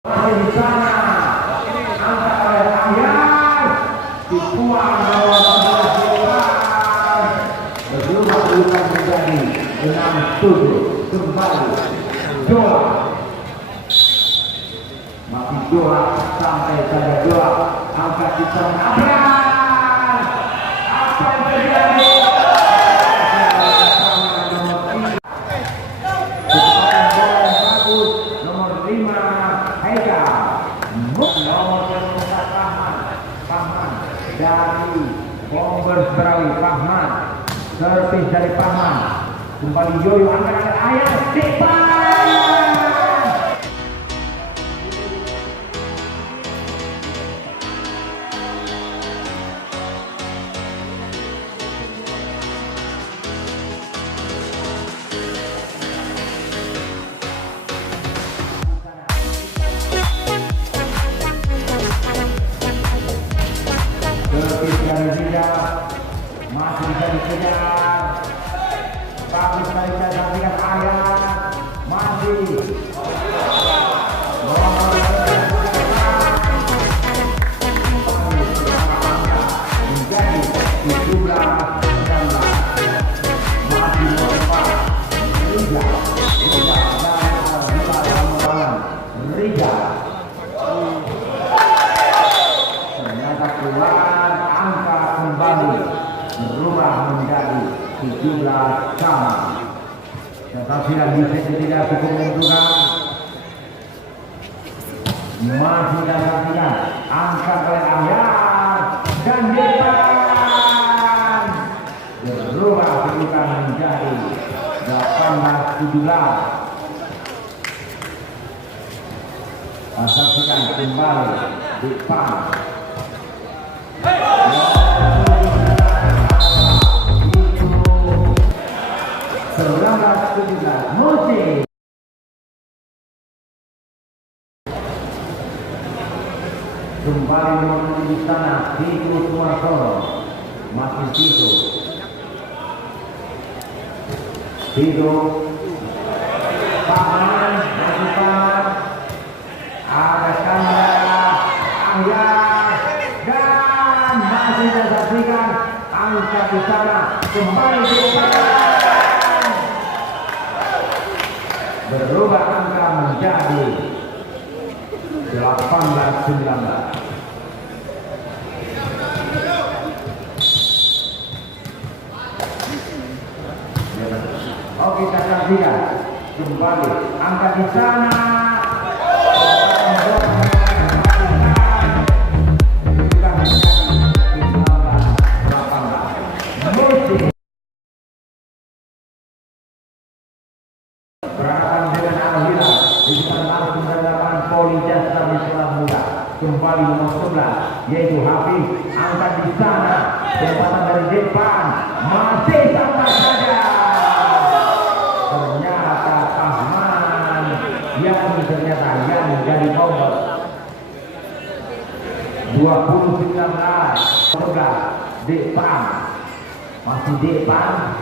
Masih di sana, angkat oleh Ayat, dibuang nomor 11 berubah bukan menjadi 6-7 kembali Doa. Masih Doa sampai saja Doa angkat di sana. Apa yang terjadi? Dari Bombers Berawi Fahman, servis dari Fahman, kembali Yoyo angkat Ayat depan. Masih bisa dikejar, bagus sekali saya saksikan Ayat masih menjadi 17-19 masih melompat Riga ternyata keluar angka kembali berubah menjadi 17 sama. Tetapi lagi set tidak cukup menentukan. Masih dan saksikan angka oleh Ayat dan depan berubah bukan menjadi 18-17. Saksikan kembali depan. Musik kembali menuju di sana Tito Sumarsono, masih Tito Paman masih Paman, ada kamera Ayat dan masih disaksikan angkat di sana kembali di berubah angka menjadi 18-19. Oke, kita saksikan kembali angka di sana. Kembali nomor 11 yaitu Hafiz angkat di sana, tempatan dari depan masih sama saja. Ternyata Fahman yang dari Bombers 20-19 depan masih depan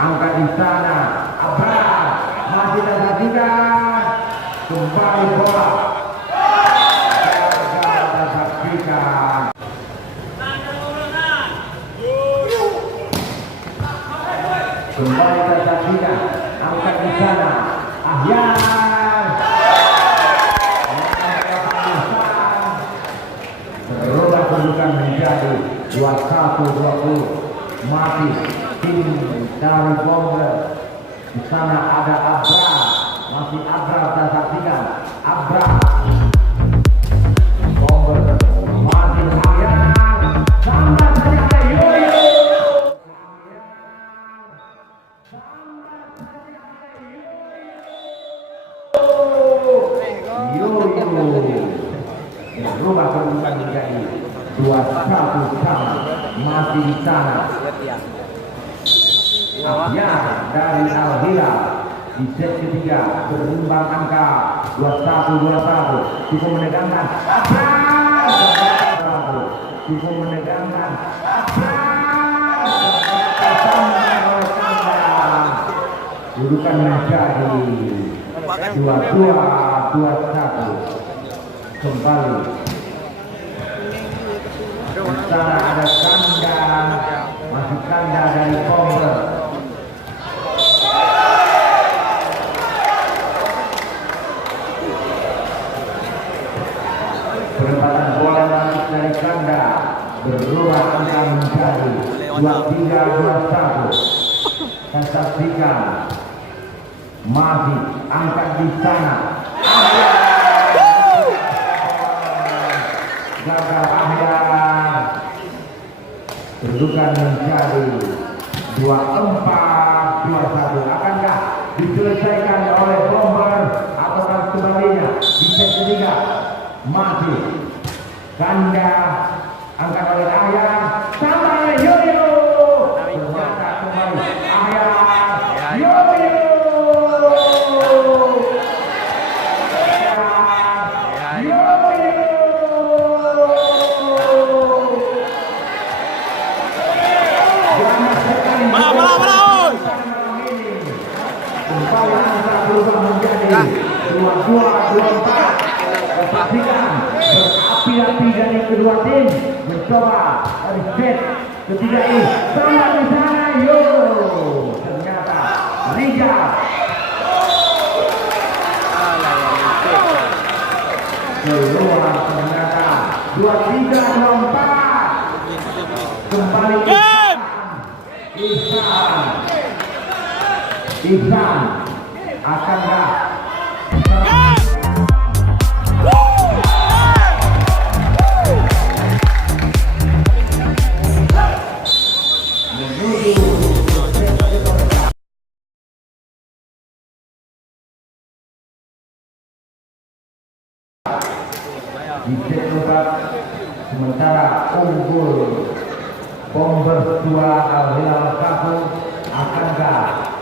angkat di sana Abrar masih tersaksikan kembali bola tersaksikan kembali tersaksikan angkat di sana Ahyan berubah kedudukan menjadi 21-20 masih tim dari Bombers. Di sana ada Abra, masih Abra tersaksikan Abra Bombers masih Ayat sama saja ada Yoyo berubah kedudukan menjadi 21 sama masih di sana ya dari Al-Hilal di set ketiga berimbang angka 21-21 cukup menegangkan cukup menegangkan dudukan menjadi 2-2, 2-1 kembali. Di sana ada kandang, masih kandang dari Bomber. Penempatan bola masuk dari kandang, berubah angka menjadi 2-3, 2-1. Saya saksikan masih angkat di sana. Gagal akhir, kedudukan menjadi 2-4, 2-1. Akankah diselesaikan oleh Bomber ataukah sebaliknya di set ketiga? Masih ganda angkat oleh Ahya sampai Yoyo, ternyata kembali Ahya Yoyo. Perhatikan berapi-api dari kedua tim mencoba dari set ketiga ini sampai di sana. Yo, ternyata Riga keluar, ternyata 2-3, 2-4 kembali Ihsan akankah di set keempat sementara unggul Bomber 2 Al-Hilal Kampung? Akankah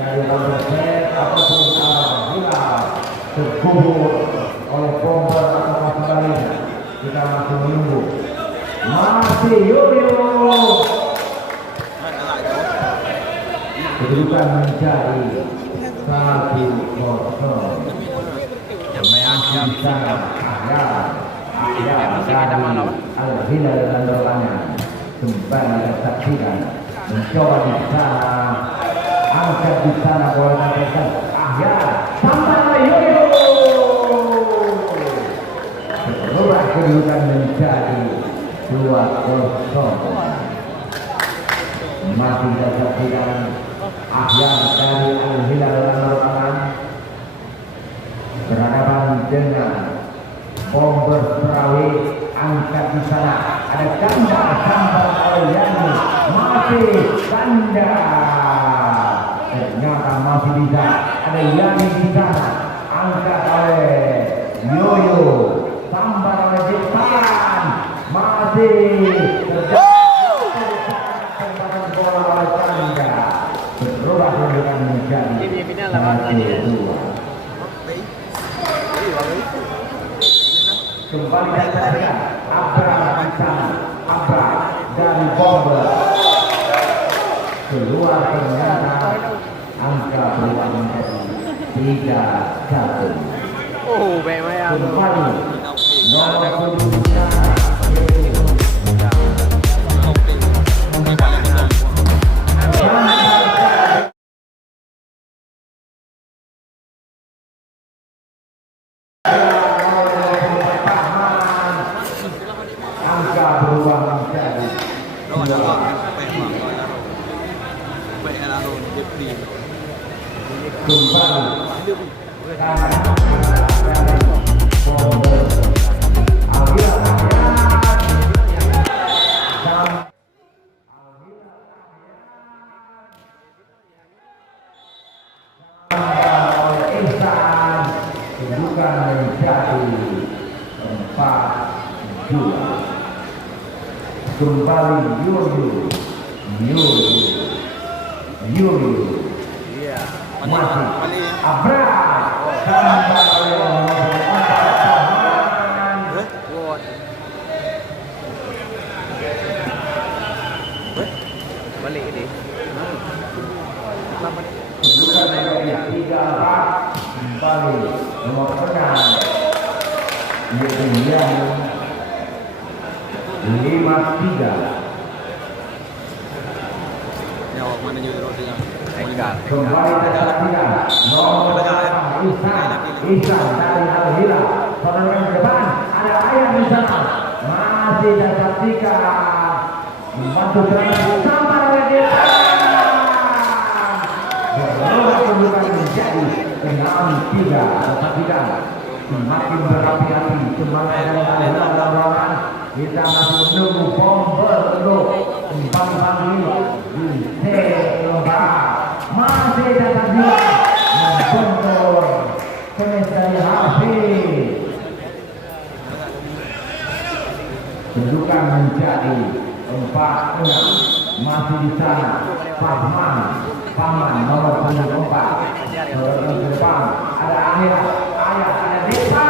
dari Bomber set ataupun Al-Hilal terkubur oleh Bomber atau sebaliknya? Kita masih menunggu. Masih Yoyo, kedudukan menjadi 1-0. Di sana Al-Hilal dan Dorana kembali disaksikan mencoba di sana, angkat di sana bola nampakkan Ahya sampai Yoyo, berubah kedudukan menjadi 2-0. Masih disaksikan Ahya dari Al-Hilal dan Dorana berhadapan dengan Bomber Perawi. Angkat di sana ada ganda sampai oleh Yani, masih ganda, ternyata masih bisa ada Yani di sana, angkat oleh Yoyo sampai oleh Jepang, masih terjadi bola oleh ganda, berubah kedudukan menjadi 1-2. Kembali dari Abra di sana, Abra dari Bomber keluar, ternyata angka berubah menjadi 3-1. Kembali nomor 7 kembali Yoyo masih Abra sampai balik ini. bukan dari 3-4 nomor 6 yaitu yang 53. Kembali tersaksikan nomor 8 Ihsan dari Al-Hilal. Saudara ke depan ada ayat di sana. Masih tersaksikan membantu sampai oleh depan. Berubah kedudukan menjadi 6-3. Tersaksikan semakin berapi-api semangat dari Al-Hilal lawan. Kita masih menunggu bomber untuk kembali di Selembang. Masih dapat juga membentur kemes dari Hafiz. Kedudukan menjadi 4-6. Masih di sana Paman nomor 4. Ke depan ada ayat ada depan.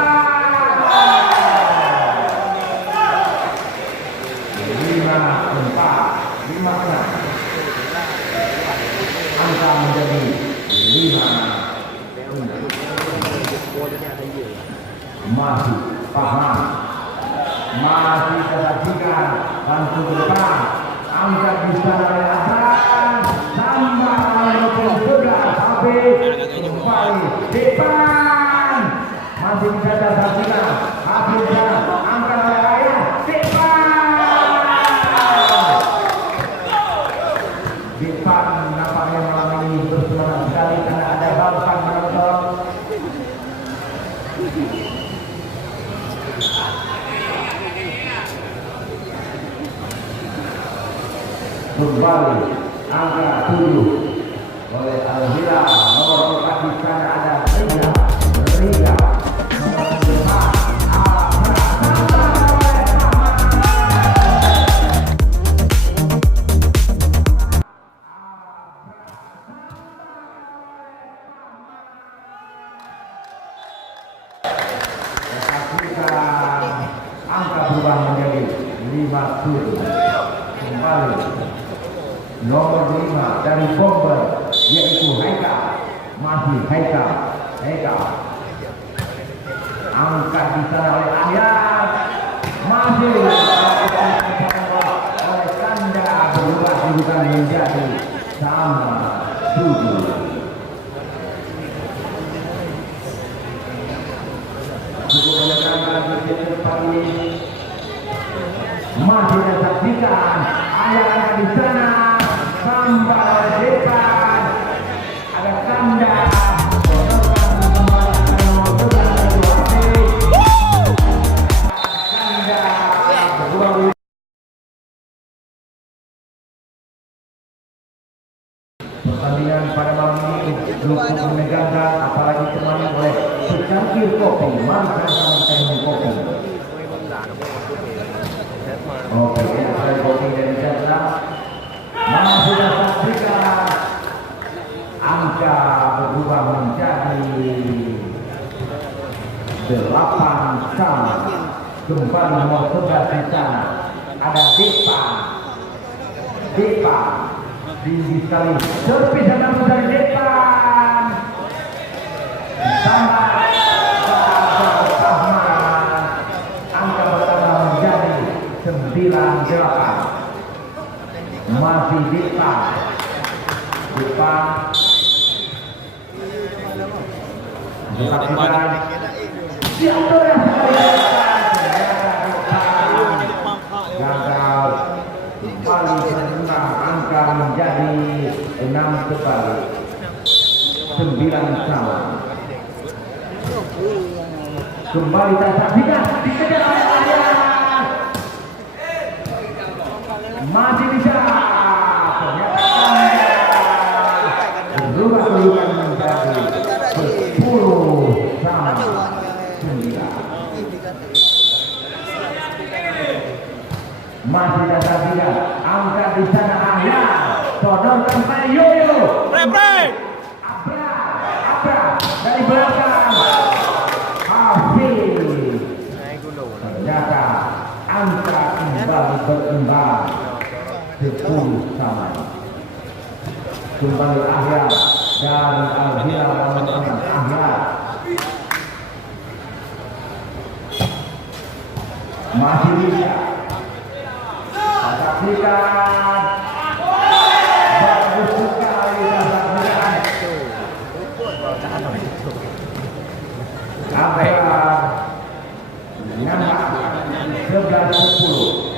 5-4 angka menjadi 5. Masih Paman masih tersaksikan bantu ke depan angkat bisa dari atas tambah walaupun sudah tapi kembali depan masih bisa tersaksikan akhirnya angkat oleh ayah depan nampaknya malam ini bersemangat sekali karena ada balapan menonton. Kembali angka 7 oleh Al-Hilal nomor 4 di sana ada Riga nomor 5 angka berubah menjadi 5-7. Kembali nomor 5 dari bomber yaitu Haikal. Masih Haikal angkat di sana oleh Ayat masih oleh Kanda berubah kedudukan menjadi sama 7. Cukup menekankan di depan ini masih tersaksikan ayat di sana sampai depan ada Kanda pertandingan pada malam ini cukup menegangkan apalagi ditemani oleh secangkir kopi. Mari kita sama-sama minum kopi. Oke, saya kopi dari Jakarta. Masih saksikan angka berubah menjadi 8 sama. Kembali nomor 11 di sana ada Depa tinggi sekali terpisah dari depan tambah angka pertama menjadi 9-8. Masih depan dilakukan gagal kembali menang angka menjadi 6 kembali 9 sama. Kembali tersaksikan dikejar oleh Ayat masih bisa ternyata berubah kedudukan menjadi 10 sama 9. Masih tersaksikan angka di sana Ayat sodorkan pada Yoyo Abra dari belakang Hafiz. Ternyata angka kembali berimbang 10 sama. Kembali Ahyar dari Al-Hilal nomor 6 Ahyar masih bisa. Saksikan. Bagus sekali saksikan. Abrar nama 11-10.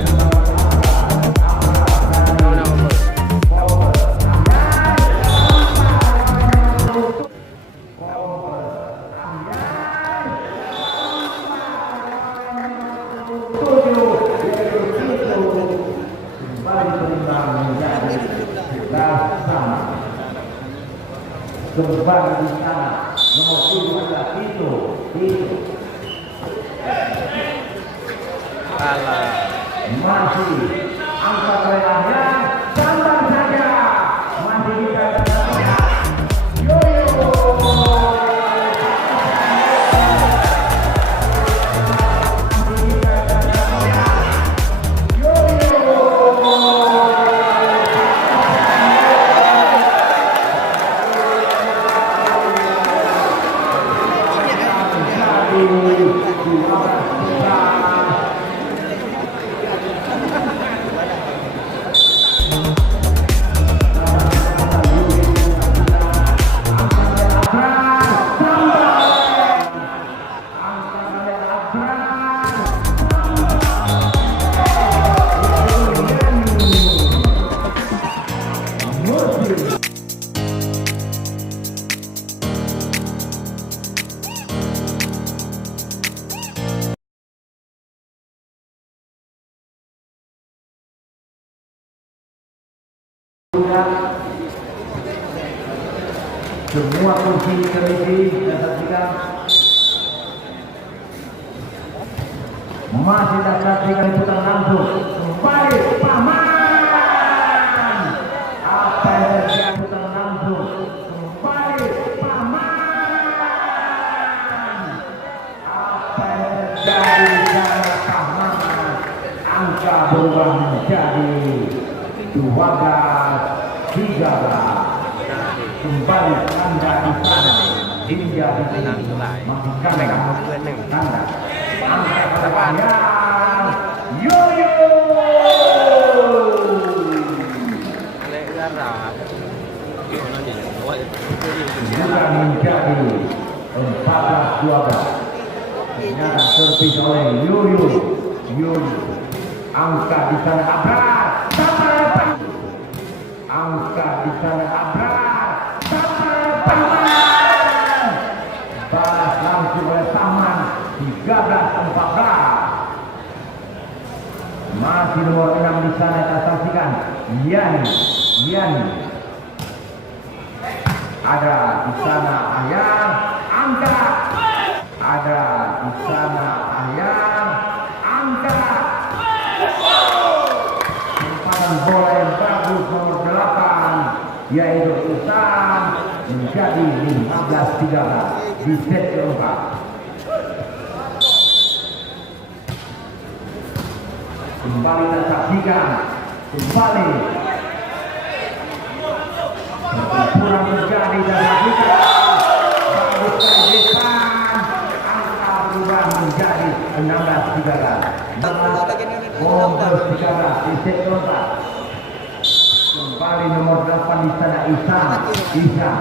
Kembali di sana nomor 7 adalah itu masih angka kerenahnya tambah saja masih kita semua kursi terisi dan saksikan masih tak saksikan putar langsung kembali Paman apa yang terjadi putar langsung kembali Paman apa yang terjadi cara Paman angka berubah menjadi 12-13 kembali tanda di sana hingga di sini masih tanda angka kedepannya Yoyo bukan menjadi 14-12 ternyata servis oleh Yoyo angka di sana Abrar angka di sana Abrar balas langsung oleh Taman 13-14 masih nomor 6 di sana kita saksikan Yani ada di sana Ayar angkat ada di sana Ayar angkat simpanan bola yang bagus nomor 8 yaitu Usan menjadi 15-13 di set keempat. Kembali kita saksikan kembali kurang terjadi dan saksikan bagus terjadikan angka berubah menjadi 16-13 di set keempat. Kembali nomor 8 di sana Isan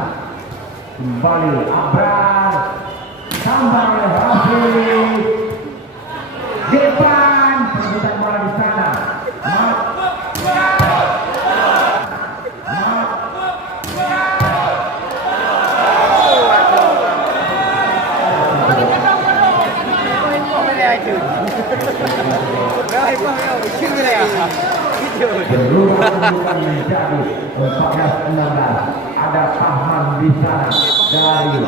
kembali Abrar tambah oleh Hafiz depan perebutan bola di sana berubah menjadi 14-16 ada Pahman di sana dari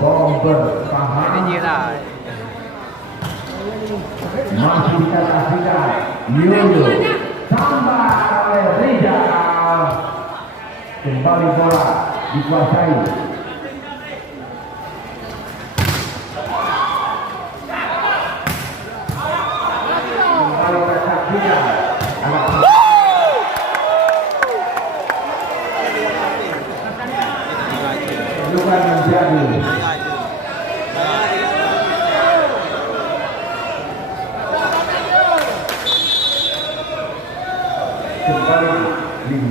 Bomber Pahman masih kita saksikan Yoyo tambah oleh Rizal kembali bola dikuasai kembali kita saksikan bukan menjadi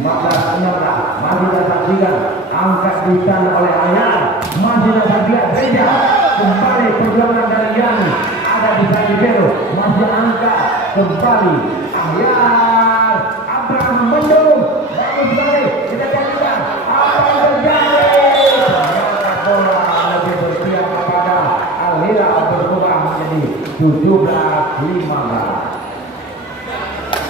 15-16 masih disaksikan angkat di sana oleh Ayar, masih disaksikan Reja, kembali perjuangan dari Yani, ada di Sanjero, masih angkat kembali Ayar, Abraham mendung, bagus sekali, kita saksikan apa yang terjadi. Ternyata bola lebih berpihak kepada Al-Hilal, berubah menjadi 17-15.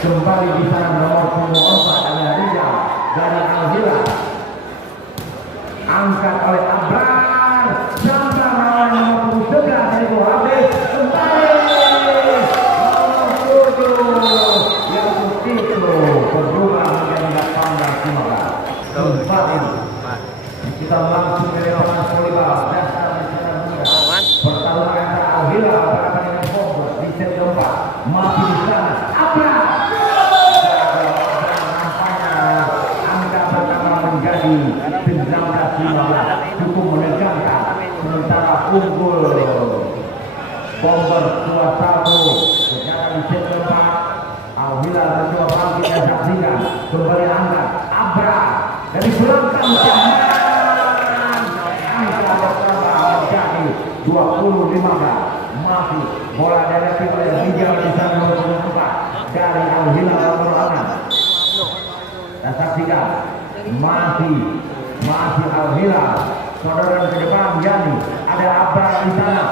Kembali di sana nomor 24 ada Rizal dari Al-Hilal, angkat oleh Abrar, sampai nomor 11 dari Muhammad, kembali nomor 7 yang putih itu berubah menjadi 18-15. Kembali kita langsung dari lapangan volleyball dasar nasional muda. Pertarungan antara Al-Hilal berhadapan dengan Bogor di set keempat, masih di sana Abrar. Menjadi 19-15 cukup menegangkan, sementara unggul Bomber 2-1 secara di set keempat. Al-Hilal mencoba bangkit dan saksikan kembali angkat Abra dari belakang angka bertambah menjadi 20-15. Masih bola diretur oleh Rijal di sana nomor 4 dari Al-Hilal nomor 6. Dan saksikan masih Al-Hilal, saudara ke depan Yani, ada Abrar di sana.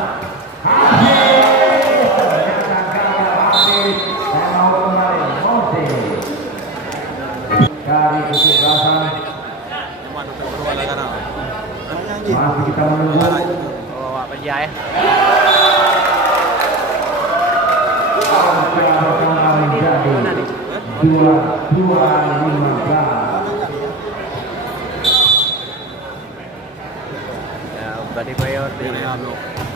Habis, ternyata gagal habis. Saya mau kembali Monte dari kesebelasan. Masih kita menunggu. Berkembang menjadi 22-15.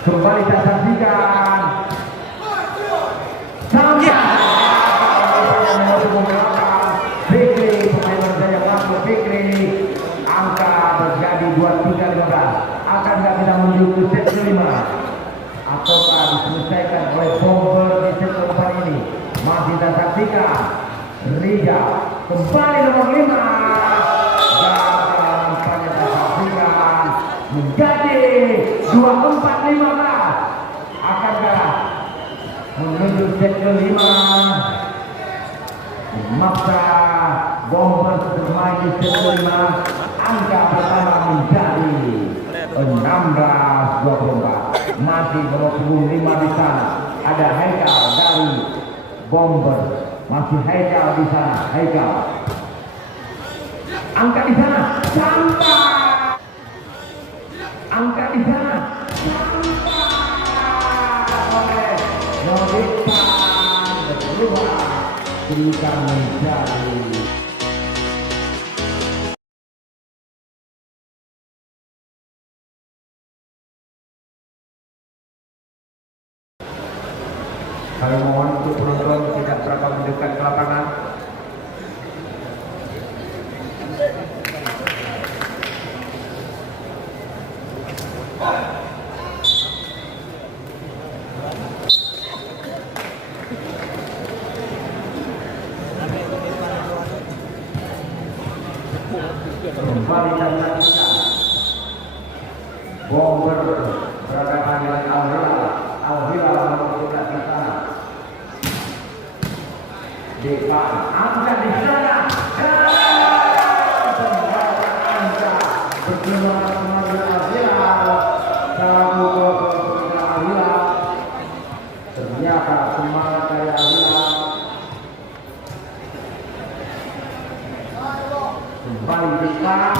Kembali kita saksikan Fikri, pemain berjaya masuk Fikri, angka terjadi 23-15. Akankah kita menuju ke set kelima ataukah diselesaikan oleh Bomber di set keempat ini? Masih kita saksikan Riga kembali nomor 5 dan nampaknya kita saksikan menjadi 24-15. Akankah menuju set kelima memaksa Bomber bermain di set kelima, angka pertama menjadi 16-24. Masih nomor 5 di sana ada Haikal dari Bomber, masih Haikal di sana. Haikal angka di sana sampai angka di sana oleh Novitan berubah jika menjadi kami mohon untuk penonton tidak berapa mendekat ke lapangan. Kembali dan lanjutkan Bomber berhadapan dengan Al-Hilal. Al-Hilal nomor 11 di sana. Depan angkat di sana. Angka berjumlah kemarin Al-Hilal. Satu Al-Hilal. Ternyata semangat dari Al-Hilal. Kembali depan,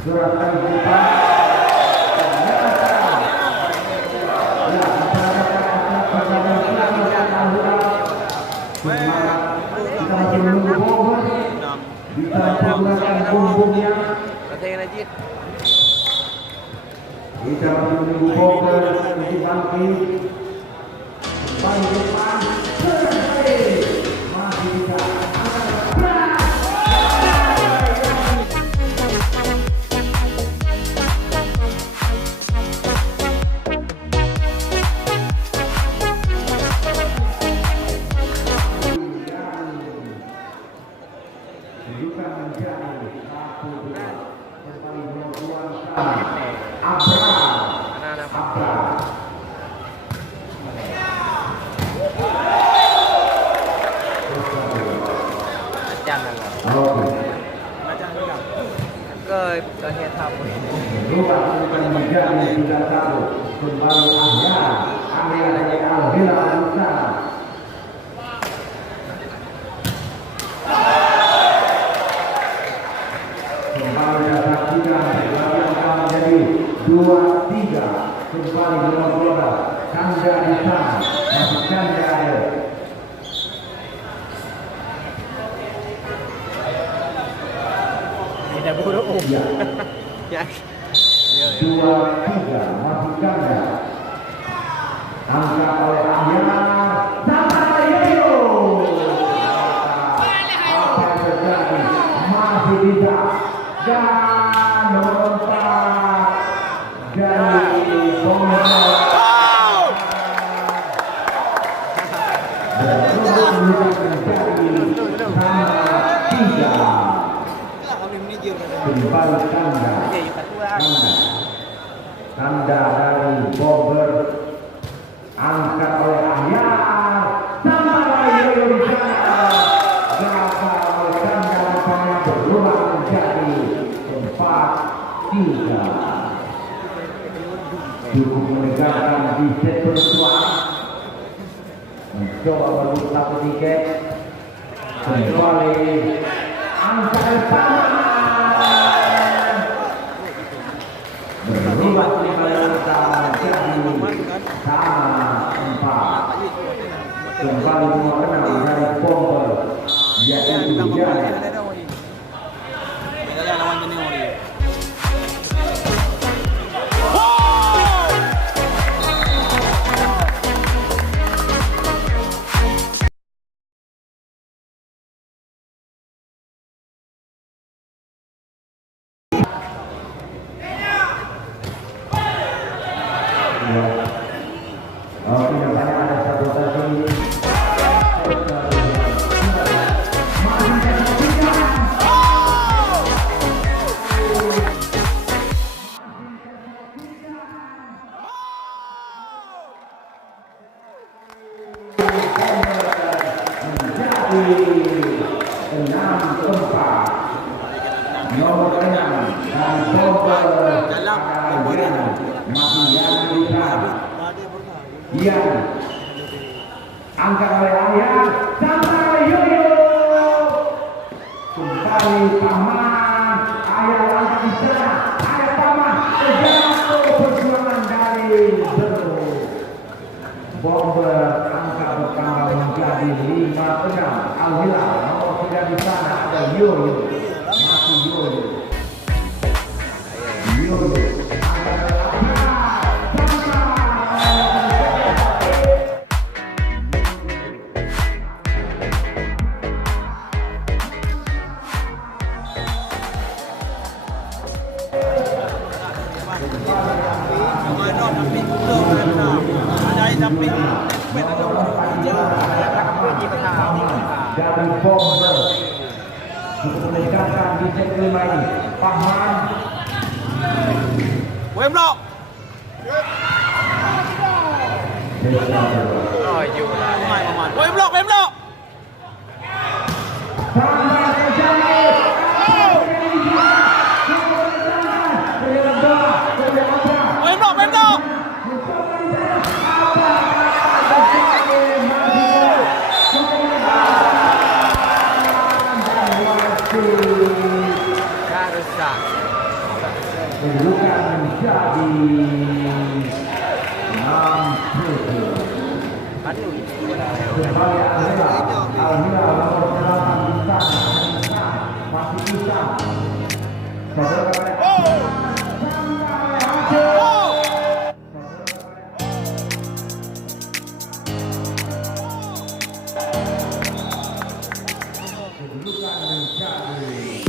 suratan depan. Kita masih menunggu Bomber, bisa menggunakan bumbungnya. Kita masih menunggu Bomber untuk bangkit. Kembali depan, selesai. Masih bisa. Bukan terakhir apa ini? Berubah menjadi 3-1. Kembali Ahya dari Al-Hilal Nusantara. Kembali saksikan akan menjadi 2-3. Kembali nomor 12 Canda di sana, masih Canda ada. Tidak buruk. Ya. Ya. 2-3 masih Canda. Angkat oleh Ahya. Sampai Yoyo. Apa yang terjadi? Masih bisa. Dan nomor 4 dari Bongkar. Kembali tanda dari Bogor, angkat oleh Ahya, sampai Yoyo di sana, gagal oleh tanda lapangan berubah menjadi 4-3. Cukup menegakkan di set kedua, mencoba melutak tiket, kembali angkat pertama. Berubah kembali menjadi sama 4. Kembali nomor 6 dari Bogor, yaitu Jaya. Oke, ada satu tadi. Nomor 6 dan Bogor Ian angkat oleh Ahya, sampai Yoyo, kembali Paman. Ahya angkat di sana, Ahya Paman terjatuh, perjuangan dari Bogor. Angka bertambah menjadi 5-6. Al-Hilal nomor 3 di sana ada Yoyo, masih Yoyo. Dari Bogor cukup menegakkan di set kelima ini. Paman Wemblok. Oh, Wemblok, Wemblok. Wemblok, Wemblok. Kedudukan menjadi 6-7. Kembali Al-Hilal nomor 8 di sana, masih bisa. Kedudukan menjadi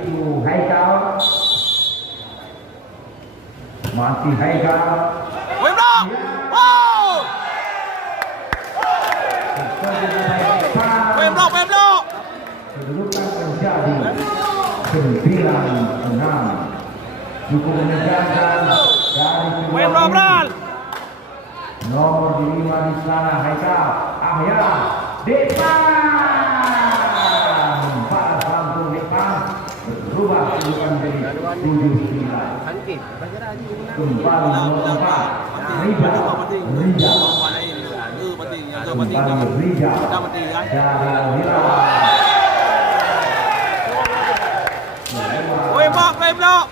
itu Haikal. Masih Haikal. Woi blok. Wow. Woi blok, woi blok. Kedudukan menjadi 9-6. Cukup menegakkan dari kedua Woi blok, tim. Bral. Nomor 5 di sana Haikal. Ahya depan. Balas langsung depan. Berubah kedudukan menjadi 7-9. Kembali nomor 4. Rija. Rija. Kembali Rija. Dari Al-Hilal. Woi blok, woi blok.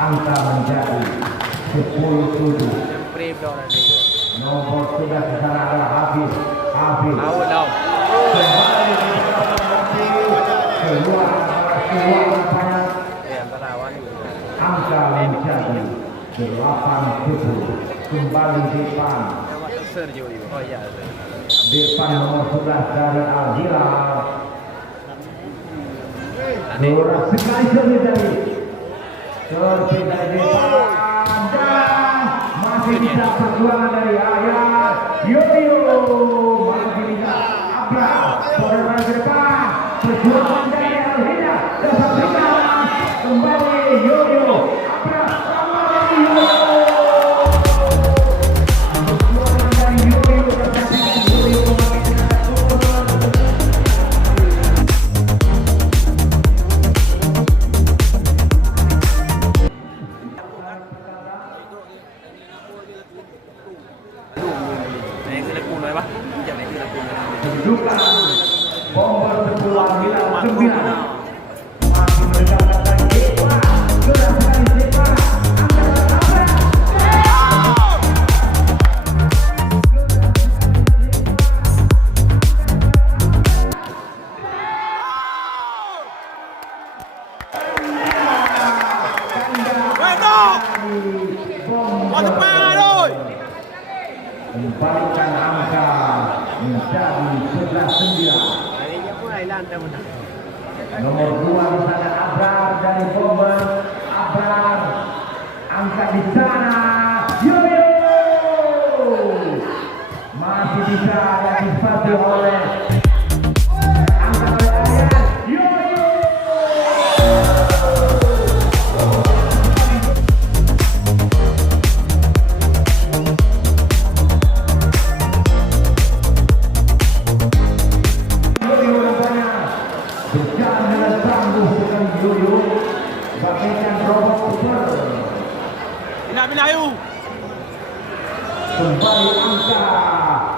Angka menjadi 10-7. Free blok tadi. Nomor 11 di sana adalah Hafiz. Hafiz. Out dah. Kembali keluar rupanya. Antara awan ni. Angka menjadi 8-10. Kembali depan. Sergio. Oh ya. Depan nomor 11 dari Al-Hilal. Bola sekali servis dari depan dan masih bisa perjuangan dari Ayat Yoyo, masih bisa Abra bola ke depan, perjuangan dari Al-Hilal dapat berjalan kembali Yoyo, Abra kembali Yoyo, perjuangan dari Yoyo terjadi Yoyo kedudukan bomber 10 Al-Hilal 9 masih menegakkan dari Dewa gerak sekali Dewa angkat kembalikan angka menjadi 11-9. Nomor 2 di sana Abrar dari Bomber. Abrar angkat di sana. Yoyo masih bisa diantisipasi oleh angkat oleh Aryan. Yoyo berjalan dengan tangguh sekali Yoyo bagaikan robot super. Bilayu. Kembali angka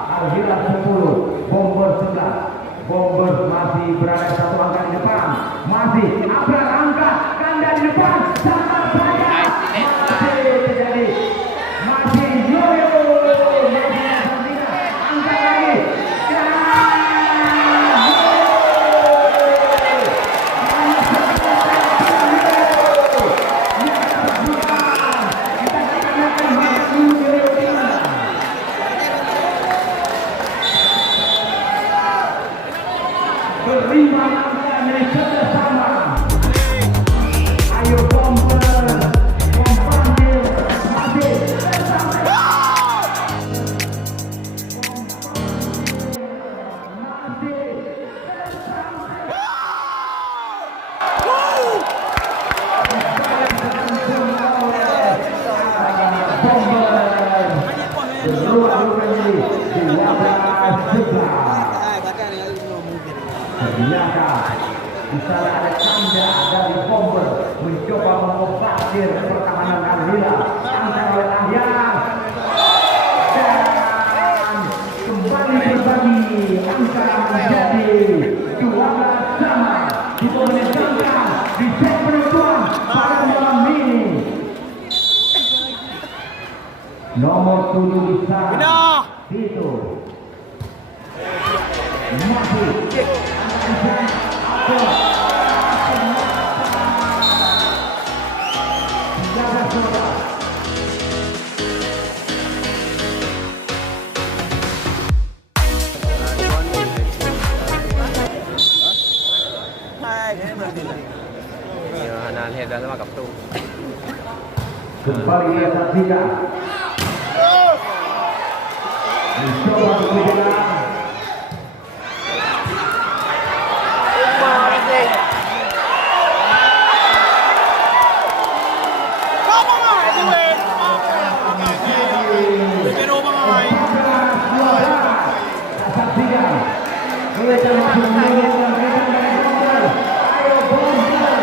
Al-Hilal 10, Bomber 11. Bomber masih berada satu angka di depan. Masih Abrar angkat kanda di depan. Sangat saja masih terjadi. Masih Yoyo masih angkat lagi. Berlima angka dari kerjasama. Ayo Bomber, Bombardir, masih bersama. Ternyata di sana ada tanda dari Bomber mencoba membombardir pertahanan Al-Hilal angkat oleh Ahyan dan kembali berbagi angka menjadi 12 sama dipemenangkan di set penentuan pada malam ini. Nomor 7 di sana itu masih dan sama kaptu. Kembali kita saksikan. Mencoba untuk berjalan. Saksikan. Mereka masih menginginkan ayo bomber.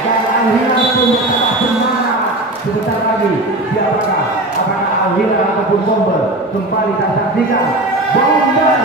Dan Al-Hilal pun tetap semangat. Sebentar lagi siapakah? Apakah Al-Hilal ataupun bomber? Kembali kita saksikan. Bomber.